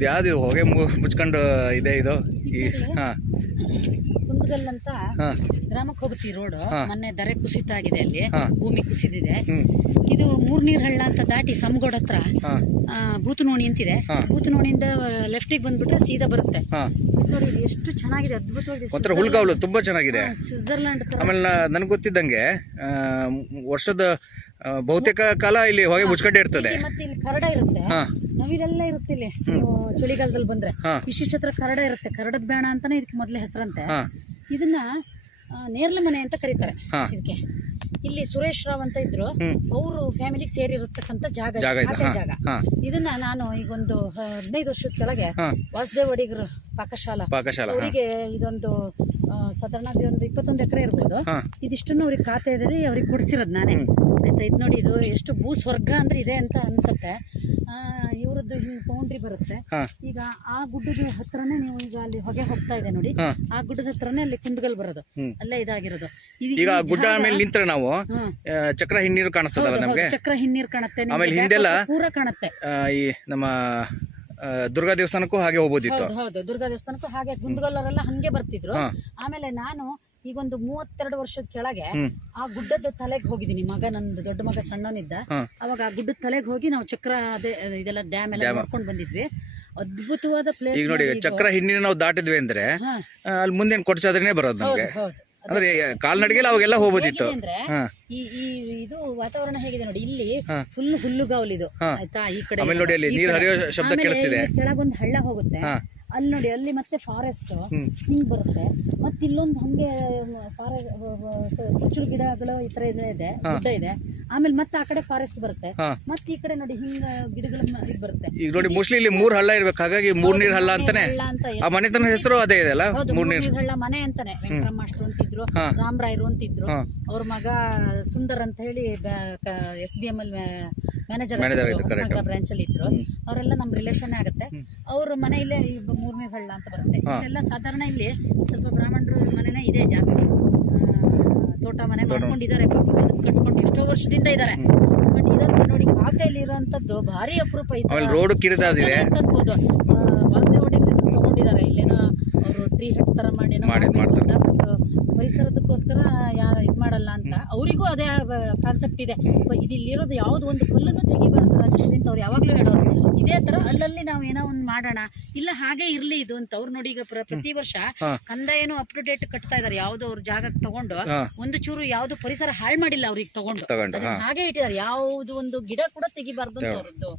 ಇದು ಯಾವ್ದು ಹೊಗೆ ಮುಚ್ಕೊಂಡು ಇದೆ ಇದು? ಈ ಹಾ. ಕುಂದಗಲ್ ಅಂತ ಗ್ರಾಮಕ್ಕೆ ಹೋಗುತ್ತೆ ಈ ರೋಡ್. ಮೊನ್ನೆ ದರೆ ಕುಸಿತ ಆಗಿದೆ ಅಲ್ಲಿ ಭೂಮಿ ಕುಸಿದಿದೆ. ಇದು ಮೂರ್ನೀರ್ ಹಳ್ಳ ಅಂತ ದಾಟಿ ಸಮಗೋಡ್ ಹತ್ರ ಬೂತನೋಣಿ ಅಂತಿದೆ. ಹಾ. ಬೂತನೋಣಿಯಿಂದ ಲೆಫ್ಟಿಗೆ ಬಂದ್ಬಿಟ್ರೆ ಸೀದಾ ಬರುತ್ತೆ. ಎಷ್ಟು ಚೆನ್ನಾಗಿದೆ ಅದ್ಭುತವಾಗಿದೆ. ಹುಲ್ಗಾವ್ಲು ಹುಲ್ಗಾವಲು ತುಂಬಾ ಚೆನ್ನಾಗಿದೆ. ಸ್ವಿಟ್ಜರ್ಲೆಂಡ್ ಸ್ವಿಟ್ಜರ್ಲ್ಯಾಂಡ್ ಆಮೇಲೆ ನನಗೆ ಗೊತ್ತಿದ್ದಂಗೆ ವರ್ಷದ ಬಹುತೇಕ ಕಾಲ ಇಲ್ಲಿ ಹೊಗೆ ಮುಚ್ಕೊಂಡೇ ಇರ್ತದೆ. ಮತ್ತೆ ಇಲ್ಲಿ ಕರಡ ಇರುತ್ತೆ. ನವಿಲೆಲ್ಲ ಇರುತ್ತೆ ಇಲ್ಲಿ. ನೀವು ಚಳಿಗಾಲದಲ್ಲಿ ಬಂದ್ರೆ ಹಾ. ವಿಶೇಷ ಹತ್ರ ಕರಡ ಇರುತ್ತೆ. ಕರಡದ ಬೇಣ ಅಂತಾನೆ ಇದಕ್ಕೆ ಮೊದಲೇ ಹೆಸರಂತೆ ಇದನ್ನ ನೇರ್ಲೆ ಮನೆ ಅಂತ ಕರೀತಾರೆ ಇದಕ್ಕೆ. ಇಲ್ಲಿ ಸುರೇಶ್ ರಾವ್ ಅಂತ ಇದ್ರು. ಅವರು ಫ್ಯಾಮಿಲಿಗೆ ಸೇರಿರತಕ್ಕಂತ ಜಾಗ ಜಾಗ ಇದನ್ನ ನಾನು ಈಗ ಒಂದು ಹದಿನೈದು ವರ್ಷದ ಕೆಳಗೆ ವಾಸುದೇವ ಪಾಕಶಾಲಾ ಪಾಕಶಾಲಾ. ಅವರಿಗೆ ಇದೊಂದು ಸಾಧಾರಣ ಒಂದು ಇಪ್ಪತ್ತೊಂದು ಎಕರೆ ಇರ್ಬೋದು. ಇದಿಷ್ಟನ್ನು ಅವ್ರಿಗೆ ಖಾತೆ ಇದೆ ರೀ ಅವ್ರಿಗೆ ಕೊಡ್ಸಿರೋದು ನಾನೇ. ಆಯ್ತಾ? ಇದು ನೋಡಿ ಇದು ಎಷ್ಟು ಭೂ ಸ್ವರ್ಗ ಅಂದ್ರೆ ಇದೆ ಅಂತ ಅನ್ಸುತ್ತೆ. ಆ, ಇವ್ರದ್ದು ಹಿಂಗೆ ಬೌಂಡ್ರಿ ಬರುತ್ತೆ. ಈಗ ಆ ಗುಡ್ಡದ ಹತ್ರನೇ ನೀವು ಈಗ ಅಲ್ಲಿ ಹೊಗೆ ಹೋಗ್ತಾ ಇದೆ ನೋಡಿ. ಆ ಗುಡ್ಡದ ಹತ್ರನೇ ಅಲ್ಲಿ ಕುಂದಗಲ್ ಬರೋದು. ಅಲ್ಲೇ ಇದಾಗಿರೋದು. ಈಗ ಗುಡ್ಡ ಮೇಲೆ ನಿಂತ್ರೆ ನಾವು ಚಕ್ರ ಹಿನ್ನೀರು ಕಾಣಿಸ್ತದಲ್ಲ ಚಕ್ರ ಹಿನ್ನೀರ್ ಕಾಣುತ್ತೆ. ಆಮೇಲೆ ಹಿಂದೆಲ್ಲ- ಪೂರ ಕಾಣುತ್ತೆ. ಈ ನಮ್ಮ ದುರ್ಗಾ ದೇವಸ್ಥಾನಕ್ಕೂ ಹಾಗೆ ಹೋಗೋದಿತ್ತು ಹೌದು ಹೌದು. ದುರ್ಗಾ ದೇವಸ್ಥಾನಕ್ಕೂ ಹಾಗೆ ಗುಂದಗಲ್ಲರೆಲ್ಲ ಹಂಗೆ ಬರ್ತಿದ್ರು. ಹಾ. ಆಮೇಲೆ ನಾನು ಈಗೊಂದು ಮೂವತ್ತೆರಡು ವರ್ಷದ ಕೆಳಗೆ ಹ್ಮ್. ಆ ಗುಡ್ಡದ ತಲೆಗೆ ಹೋಗಿದ್ದೀನಿ. ಮಗ ನಂದು ದೊಡ್ಡ ಮಗ ಸಣ್ಣನಿದ್ದ ಹಾ. ಅವಾಗ ಆ ಗುಡ್ಡದ ತಲೆಗೆ ಹೋಗಿ ನಾವು ಚಕ್ರ ಅದೇ ಇದೆಲ್ಲ ಡ್ಯಾಮ್ ಎಲ್ಲ ನೋಡ್ಕೊಂಡು ಬಂದಿದ್ವಿ. ಅದ್ಭುತವಾದ ಪ್ಲೇಸ್ ಈಗ ನೋಡಿ ಚಕ್ರ ಹಿಂದಿನ ನಾವು ದಾಟಿದ್ವಿ ಅಂದ್ರೆ ಹಾ. ಆ, ಅಲ್ಲಿ ಮುಂದೇನು ಕೊಡ್ಸಾದ್ರೇನೆ ಬರೋದು ನಮ್ಗೆ. ಹೌದು. ಅಂದ್ರೆ ಕಾಲ್ನಡಿಗೆಲ್ಲ ಅವಾಗೆಲ್ಲ ಹೋಗ್ಬೋದಿತ್ತು. ಅಂದ್ರೆ ಹಾ. ಈ ಈ ಇದು ವಾತಾವರಣ ಹೇಗಿದೆ ನೋಡಿ ಇಲ್ಲಿ ಫುಲ್ ಹುಲ್ಲುಗಾವಲಿದು. ಆಯ್ತಾ ಈ ಕಡೆ ಆಮೇಲೆ ನೋಡಿ ಅಲ್ಲಿ ಈ ನೀರು ಕಡೆ. ಹರಿಯೋ ಶಬ್ದ ಆಮೇಲೆ ಕೇಳಿಸ್ತಿದೆ. ಇಲ್ಲಿ ಕೆಳಗೊಂದು ಹಳ್ಳ ಹೋಗುತ್ತೆ. ಹಾ. ಅಲ್ಲಿ ನೋಡಿ ಅಲ್ಲಿ ಮತ್ತೆ ಫಾರೆಸ್ಟ್ ಹಿಂಗ್ ಬರುತ್ತೆ. ಮತ್ತೆ ಇಲ್ಲೊಂದು ಹಂಗೆ ಫಾರೆಸ್ಟ್ ಗಿಡಗಳು ಈ ತರ ಇದೆ ಇದೆ ಗುಡ್ಡ ಇದೆ. ಆಮೇಲೆ ಮತ್ತೆ ಆ ಕಡೆ ಫಾರೆಸ್ಟ್ ಬರುತ್ತೆ. ಮತ್ತೆ ಈ ಕಡೆ ನೋಡಿ ಹಿಂಗ ಗಿಡಗಳ ಬರುತ್ತೆ. ಈಗ ನೋಡಿ ಮೋಸ್ಟ್ಲಿ ಇಲ್ಲಿ ಮೂರ್ ಹಳ್ಳ ಇರ್ಬೇಕು. ಹಾಗಾಗಿ ಮೂರ್ ನೀರ್ ಹಳ್ಳ ಅಂತಾನೆ. ಆ ಮನೆತನ ಹೆಸರು ಅದೇ ಇದೆ ಅಲ್ಲ? ಮೂರ್ ನೀರ್. ಹಳ್ಳ ಮನೆ ಅಂತಾನೆ. ವೆಂಕಟರಾಮ್ ಮಾಸ್ಟರ್ ಅಂತಿದ್ರು. ರಾಮರಾಯರು ಅಂತಿದ್ರು. ಅವ್ರ ಮಗ ಸುಂದರ್ ಅಂತ ಹೇಳಿ S B M L manager. Branch ಅಲ್ಲಿ ಇದ್ರು. ಅವರೆಲ್ಲ ನಮ್ ರಿಲೇಷನ್ ಆಗುತ್ತೆ. ಅವ್ರ ಮನೆ ಇಲ್ಲೇ ಈ ಮೂರನೇ ಹಳ್ಳ ಅಂತ ಬರುತ್ತೆ. ಇದೆಲ್ಲ ಸಾಧಾರಣ ಇಲ್ಲಿ ಸ್ವಲ್ಪ ಬ್ರಾಹ್ಮಣರು ಮನೆನೇ ಇದೆ ಜಾಸ್ತಿ. ತೋಟ ಮನೆ ಮಾಡ್ಕೊಂಡಿದ್ದಾರೆ ಕಟ್ಕೊಂಡು ಎಷ್ಟೋ ವರ್ಷದಿಂದ ಇದ್ದಾರೆ. ಬಟ್ ಇದೊಂದು ನೋಡಿ ಖಾತೆಯಲ್ಲಿ ಇರುವಂತದ್ದು ಭಾರಿ ಅಪರೂಪ ಆಮೇಲೆ ರೋಡ್ ಕಿರಿದಾದಿದೆ ಅನ್ಬೋದು ವಾಸುದೇವ ತಗೊಂಡಿದ್ದಾರೆ. ಇಲ್ಲೇನೋ ಅವರು ಟ್ರೀ ಹಟ್ ತರ ಮಾಡಿ ಏನೋ ಪರಿಸರದಕ್ಕೋಸ್ಕರ ಯಾರು ಇದು ಮಾಡಲ್ಲ ಅಂತ. ಅವರಿಗೂ ಅದೇ ಕಾನ್ಸೆಪ್ಟ್ ಇದೆ. ಇದಿಲ್ಲಿರೋದು ಯಾವ್ದು ಒಂದು ಕಲ್ಲನ್ನು ತೆಗಿಬಾರ್ದು ರಾಜಶ್ರೀ ಅಂತ ಅವ್ರು ಯಾವಾಗಲೂ ಹೇಳೋರು. ಇದೇ ಥರ ಅಲ್ಲಲ್ಲಿ ನಾವು ಏನೋ ಒಂದು ಮಾಡೋಣ. ಇಲ್ಲ ಹಾಗೆ ಇರ್ಲಿ ಇದು ಅಂತ ಅವ್ರು ನೋಡಿ ಈಗ ಪ್ರ- ಪ್ರತಿ ವರ್ಷ ಕಂದ ಏನು ಅಪ್ ಟು ಡೇಟ್ ಕಟ್ತಾ ಇದ್ದಾರೆ ಯಾವುದೋ ಅವ್ರ ಜಾಗಕ್ಕೆ ತಗೊಂಡು ಒಂದು ಚೂರು ಯಾವ್ದು ಪರಿಸರ ಹಾಳು ಮಾಡಿಲ್ಲ ಅವ್ರಿಗೆ ತಗೊಂಡು. ಹಾಗೆ ಇಟ್ಟಿದ್ದಾರೆ ಯಾವ್ದು ಒಂದು ಗಿಡ ಕೂಡ ತೆಗಿಬಾರ್ದು ಅಂತ ಅವ್ರದ್ದು.